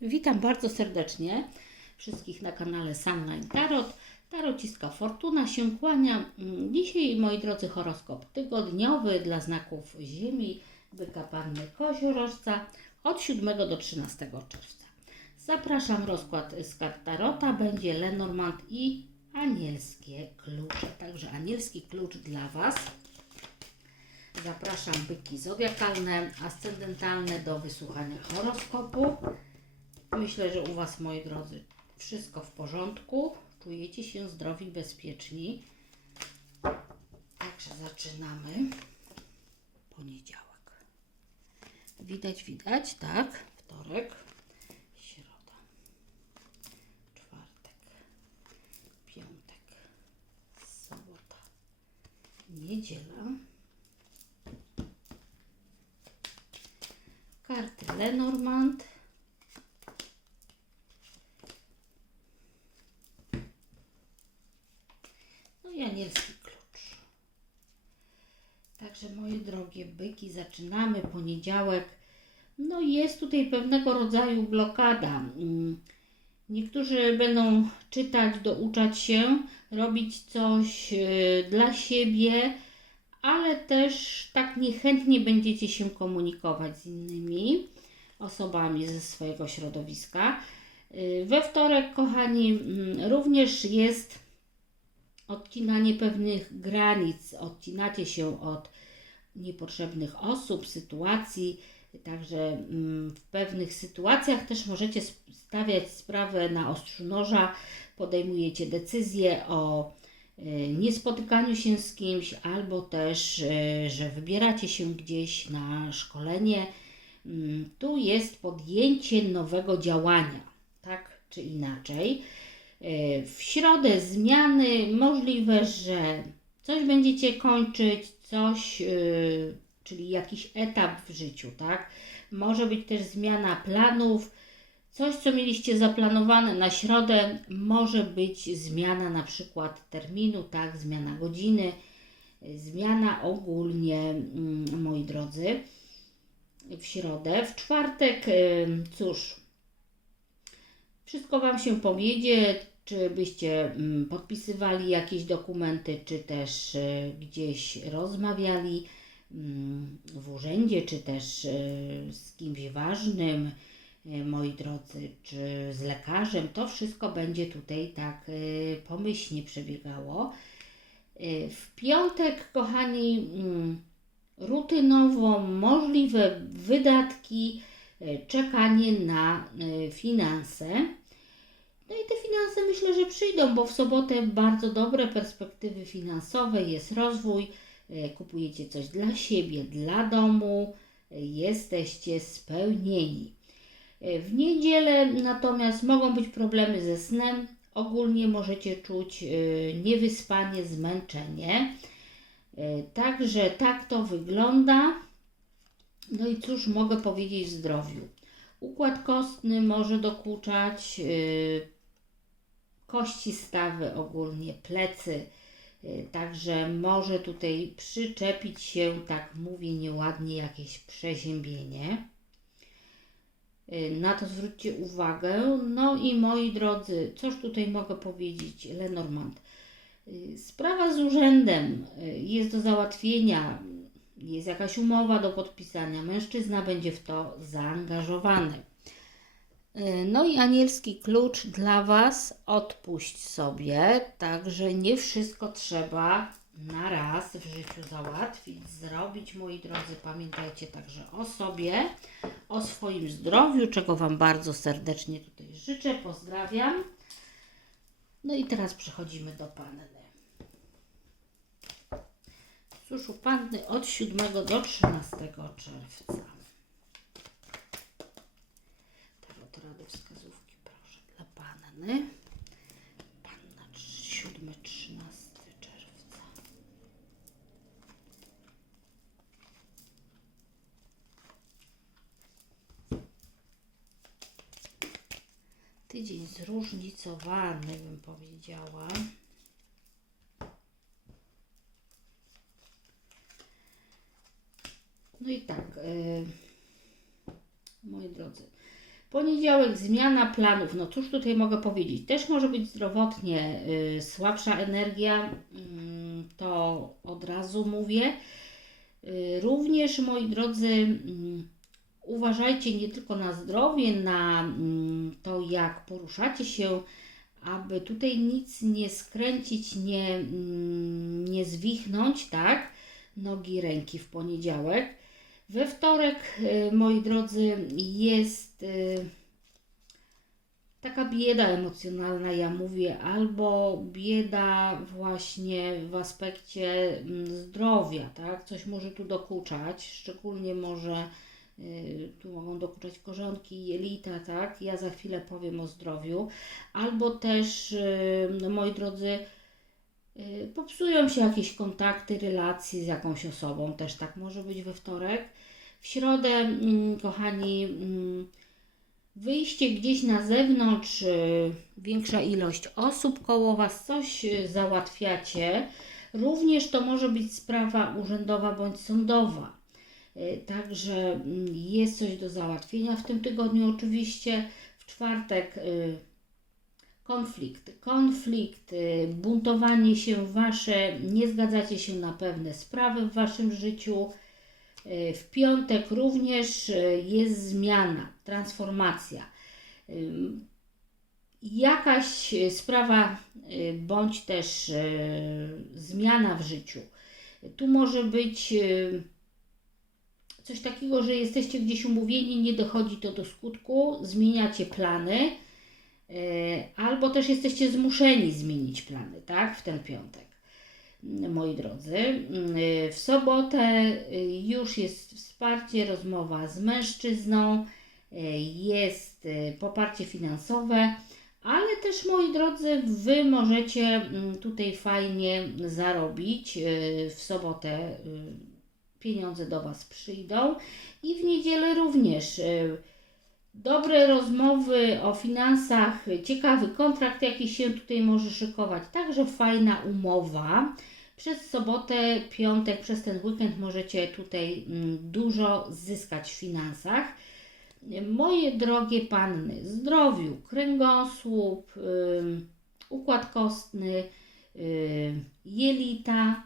Witam bardzo serdecznie wszystkich na kanale Sunline Tarot. Tarociska Fortuna się kłania. Mm, Dzisiaj, moi drodzy, horoskop tygodniowy dla znaków Ziemi, Byka Panny Koziorożca od 7 do 13 czerwca. Zapraszam, rozkład z kart Tarota będzie Lenormand i anielskie klucze. Także anielski klucz dla Was. Zapraszam byki zodiakalne, ascendentalne do wysłuchania horoskopu. Myślę, że u Was, moi drodzy, wszystko w porządku. Czujecie się zdrowi, bezpieczni. Także zaczynamy. Poniedziałek. Widać, widać, tak? Wtorek, środa, czwartek, piątek, sobota, niedziela. Karty Lenormand. No i anielski klucz. Także moje drogie byki, zaczynamy poniedziałek. No jest tutaj pewnego rodzaju blokada. Mm, Niektórzy będą czytać, douczać się, robić coś y, dla siebie, ale też tak niechętnie będziecie się komunikować z innymi osobami ze swojego środowiska. Y, We wtorek, kochani, mm, również jest odcinanie pewnych granic, odcinacie się od niepotrzebnych osób, sytuacji. Także mm, w pewnych sytuacjach też możecie stawiać sprawę na ostrzu noża, podejmujecie decyzję o y, niespotykaniu się z kimś, albo też, y, że wybieracie się gdzieś na szkolenie. Mm, Tu jest podjęcie nowego działania, tak czy inaczej. Y, W środę zmiany możliwe, że coś będziecie kończyć, coś, y, czyli jakiś etap w życiu, tak? Może być też zmiana planów, coś, co mieliście zaplanowane na środę, może być zmiana na przykład terminu, tak? Zmiana godziny, zmiana ogólnie, mm, moi drodzy, w środę. W czwartek, y, cóż, wszystko Wam się powiedzie, czy byście mm, podpisywali jakieś dokumenty, czy też y, gdzieś rozmawiali mm, w urzędzie, czy też y, z kimś ważnym, y, moi drodzy, czy z lekarzem. To wszystko będzie tutaj tak pomyślnie przebiegało. W piątek, kochani, mm, rutynowo możliwe wydatki, czekanie na finanse. No i te finanse myślę, że przyjdą, bo w sobotę bardzo dobre perspektywy finansowe, jest rozwój, e, kupujecie coś dla siebie, dla domu, e, jesteście spełnieni. E, W niedzielę natomiast mogą być problemy ze snem, ogólnie możecie czuć niewyspanie, zmęczenie. Także tak to wygląda. No i cóż mogę powiedzieć zdrowiu? Układ kostny może dokuczać, kości stawy ogólnie, plecy, yy, także może tutaj przyczepić się, tak mówię nieładnie, jakieś przeziębienie. Yy, Na to zwróćcie uwagę. No i moi drodzy, cóż tutaj mogę powiedzieć, Lenormand. Yy, Sprawa z urzędem jest do załatwienia, jest jakaś umowa do podpisania, mężczyzna będzie w to zaangażowany. No i anielski klucz dla Was, odpuść sobie, także nie wszystko trzeba na raz w życiu załatwić, zrobić, moi drodzy. Pamiętajcie także o sobie, o swoim zdrowiu, czego Wam bardzo serdecznie tutaj życzę, pozdrawiam. No i teraz przechodzimy do Panny. Cóż, u Panny od 7 do 13 czerwca. Tarot rady wskazówki, proszę, dla Panny. Panna 7-13 czerwca. Tydzień zróżnicowany, bym powiedziała. No i tak, e, moi drodzy, Poniedziałek zmiana planów. No cóż tutaj mogę powiedzieć? Też może być zdrowotnie y, słabsza energia, mm, to od razu mówię. Y, również moi drodzy, mm, uważajcie nie tylko na zdrowie, na mm, to jak poruszacie się, aby tutaj nic nie skręcić, nie, nie zwichnąć, tak? Nogi, ręki w poniedziałek. We wtorek, y, moi drodzy, jest y, taka bieda emocjonalna, ja mówię, albo bieda właśnie w aspekcie mm, zdrowia, tak? Coś może tu dokuczać, szczególnie może y, tu mogą dokuczać korzonki, jelita, tak? Ja za chwilę powiem o zdrowiu. Albo też, no, moi drodzy, popsują się jakieś kontakty, relacje z jakąś osobą, też tak może być we wtorek. W środę, mm, kochani, mm, wyjście gdzieś na zewnątrz, y, większa ilość osób koło Was, coś y, załatwiacie. Również to może być sprawa urzędowa bądź sądowa. Y, Także mm, jest coś do załatwienia w tym tygodniu. Oczywiście w czwartek y, konflikt, konflikt, y, buntowanie się Wasze, nie zgadzacie się na pewne sprawy w Waszym życiu. Y, W piątek również y, jest zmiana, transformacja. Ym, Jakaś y, sprawa y, bądź też y, zmiana w życiu. Tu może być y, coś takiego, że jesteście gdzieś umówieni, nie dochodzi to do skutku, zmieniacie plany, y, albo też jesteście zmuszeni zmienić plany, tak, w ten piątek moi drodzy. Y, W sobotę y, już jest wsparcie, rozmowa z mężczyzną, jest poparcie finansowe, ale też moi drodzy, Wy możecie mm, tutaj fajnie zarobić. W sobotę pieniądze do Was przyjdą i w niedzielę również. Y, Dobre rozmowy o finansach, ciekawy kontrakt jakiś się tutaj może szykować, także fajna umowa. Przez sobotę, piątek, przez ten weekend możecie tutaj mm, dużo zyskać w finansach. Moje drogie panny, zdrowiu, kręgosłup, układ kostny, ym, jelita.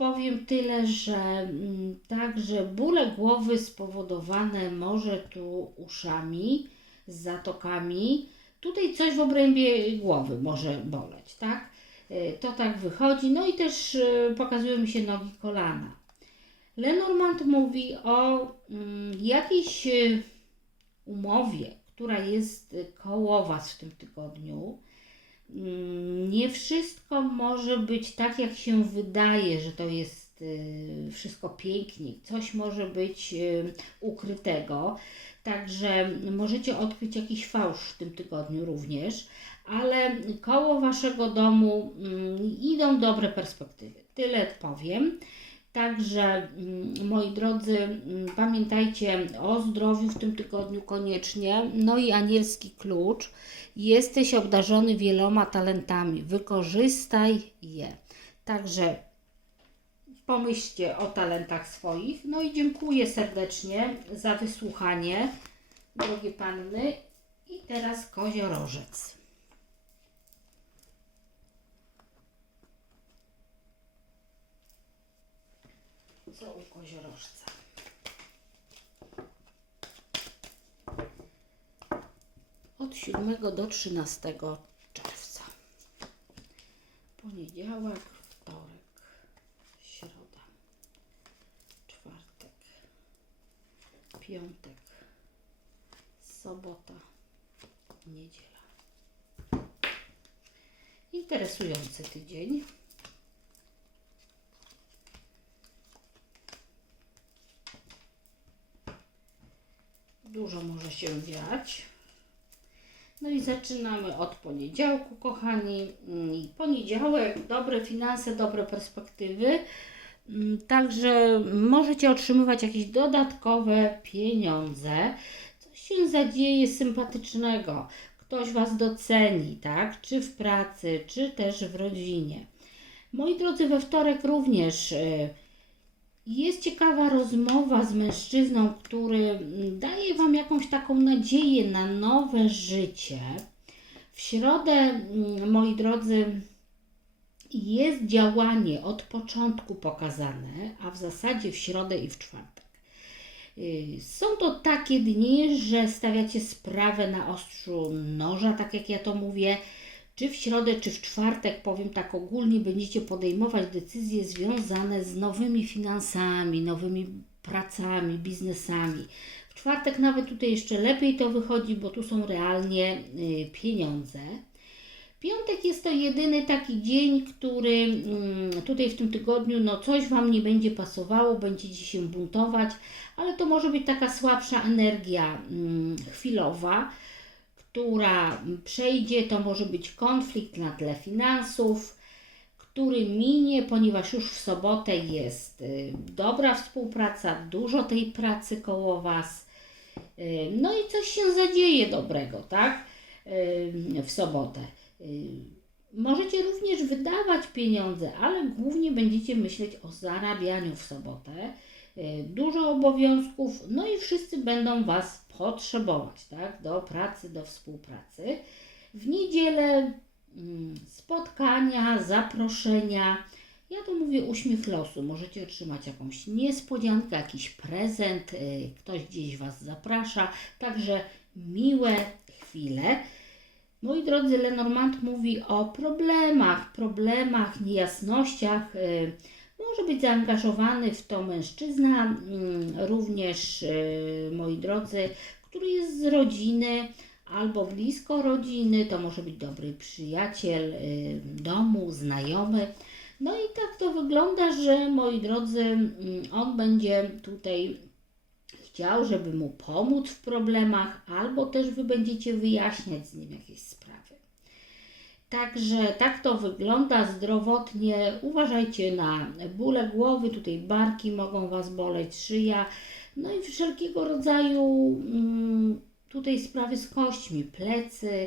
Powiem tyle, że mm, także bóle głowy spowodowane może tu uszami, zatokami. Tutaj coś w obrębie głowy może boleć, tak? Y, To tak wychodzi. No i też y, pokazują mi się nogi, kolana. Lenormand mówi o mm, jakiejś y, umowie, która jest koło Was w tym tygodniu. Mm, Nie wszystko może być tak, jak się wydaje, że to jest y, wszystko pięknie. Coś może być y, ukrytego. Także możecie odkryć jakiś fałsz w tym tygodniu również, ale koło Waszego domu mm, idą dobre perspektywy. Tyle powiem. Także, mm, moi drodzy, mm, pamiętajcie o zdrowiu w tym tygodniu koniecznie. No i anielski klucz. Jesteś obdarzony wieloma talentami. Wykorzystaj je. Także pomyślcie o talentach swoich. No i dziękuję serdecznie za wysłuchanie, drogie panny. I teraz koziorożec. Od 7 do 13 czerwca. Poniedziałek, wtorek, środa, czwartek, piątek, sobota, niedziela. Interesujący tydzień. Dużo może się dziać. No i zaczynamy od poniedziałku, kochani. Mm, Poniedziałek, dobre finanse, dobre perspektywy. Mm, Także możecie otrzymywać jakieś dodatkowe pieniądze. Coś się zadzieje sympatycznego. Ktoś Was doceni, tak? Czy w pracy, czy też w rodzinie. Moi drodzy, we wtorek również y, Jest ciekawa rozmowa z mężczyzną, który mm, daje Wam jakąś taką nadzieję na nowe życie. W środę, mm, moi drodzy, jest działanie od początku pokazane, a w zasadzie w środę i w czwartek. Y, Są to takie dni, że stawiacie sprawę na ostrzu noża, tak jak ja to mówię. Czy w środę, czy w czwartek, powiem tak ogólnie, będziecie podejmować decyzje związane z nowymi finansami, nowymi pracami, biznesami. W czwartek nawet tutaj jeszcze lepiej to wychodzi, bo tu są realnie y, pieniądze. Piątek jest to jedyny taki dzień, który mm, tutaj w tym tygodniu, no coś Wam nie będzie pasowało, będziecie się buntować, ale to może być taka słabsza energia mm, chwilowa, która przejdzie, to może być konflikt na tle finansów, który minie, ponieważ już w sobotę jest y, dobra współpraca, dużo tej pracy koło Was. Y, No i coś się zadzieje dobrego, tak? Y, W sobotę. Możecie również wydawać pieniądze, ale głównie będziecie myśleć o zarabianiu w sobotę. Dużo obowiązków, no i wszyscy będą Was potrzebować, tak? Do pracy, do współpracy. W niedzielę mm, spotkania, zaproszenia. Ja to mówię uśmiech losu. Możecie otrzymać jakąś niespodziankę, jakiś prezent, y, ktoś gdzieś Was zaprasza. Także miłe chwile. Moi drodzy, Lenormand mówi o problemach, problemach, niejasnościach. y, Może być zaangażowany w to mężczyzna, mm, również, y, moi drodzy, który jest z rodziny albo blisko rodziny. To może być dobry przyjaciel y, domu, znajomy. No i tak to wygląda, że moi drodzy, mm, on będzie tutaj chciał, żeby mu pomóc w problemach, albo też wy będziecie wyjaśniać z nim jakieś sprawy. Także tak to wygląda zdrowotnie. Uważajcie na bóle głowy, tutaj barki mogą Was boleć, szyja, no i wszelkiego rodzaju mm, tutaj sprawy z kośćmi, plecy.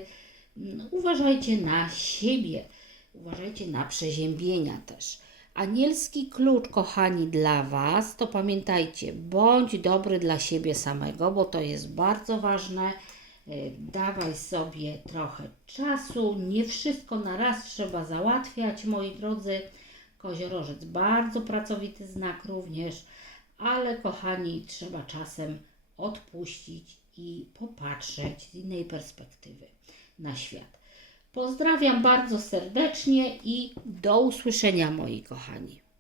Mm, Uważajcie na siebie, uważajcie na przeziębienia też. Anielski klucz, kochani, dla Was, to pamiętajcie, bądź dobry dla siebie samego, bo to jest bardzo ważne. Y, Dawaj sobie trochę czasu, nie wszystko na raz trzeba załatwiać, moi drodzy. Koziorożec bardzo pracowity znak również, ale kochani, trzeba czasem odpuścić i popatrzeć z innej perspektywy na świat. Pozdrawiam bardzo serdecznie i do usłyszenia, moi kochani.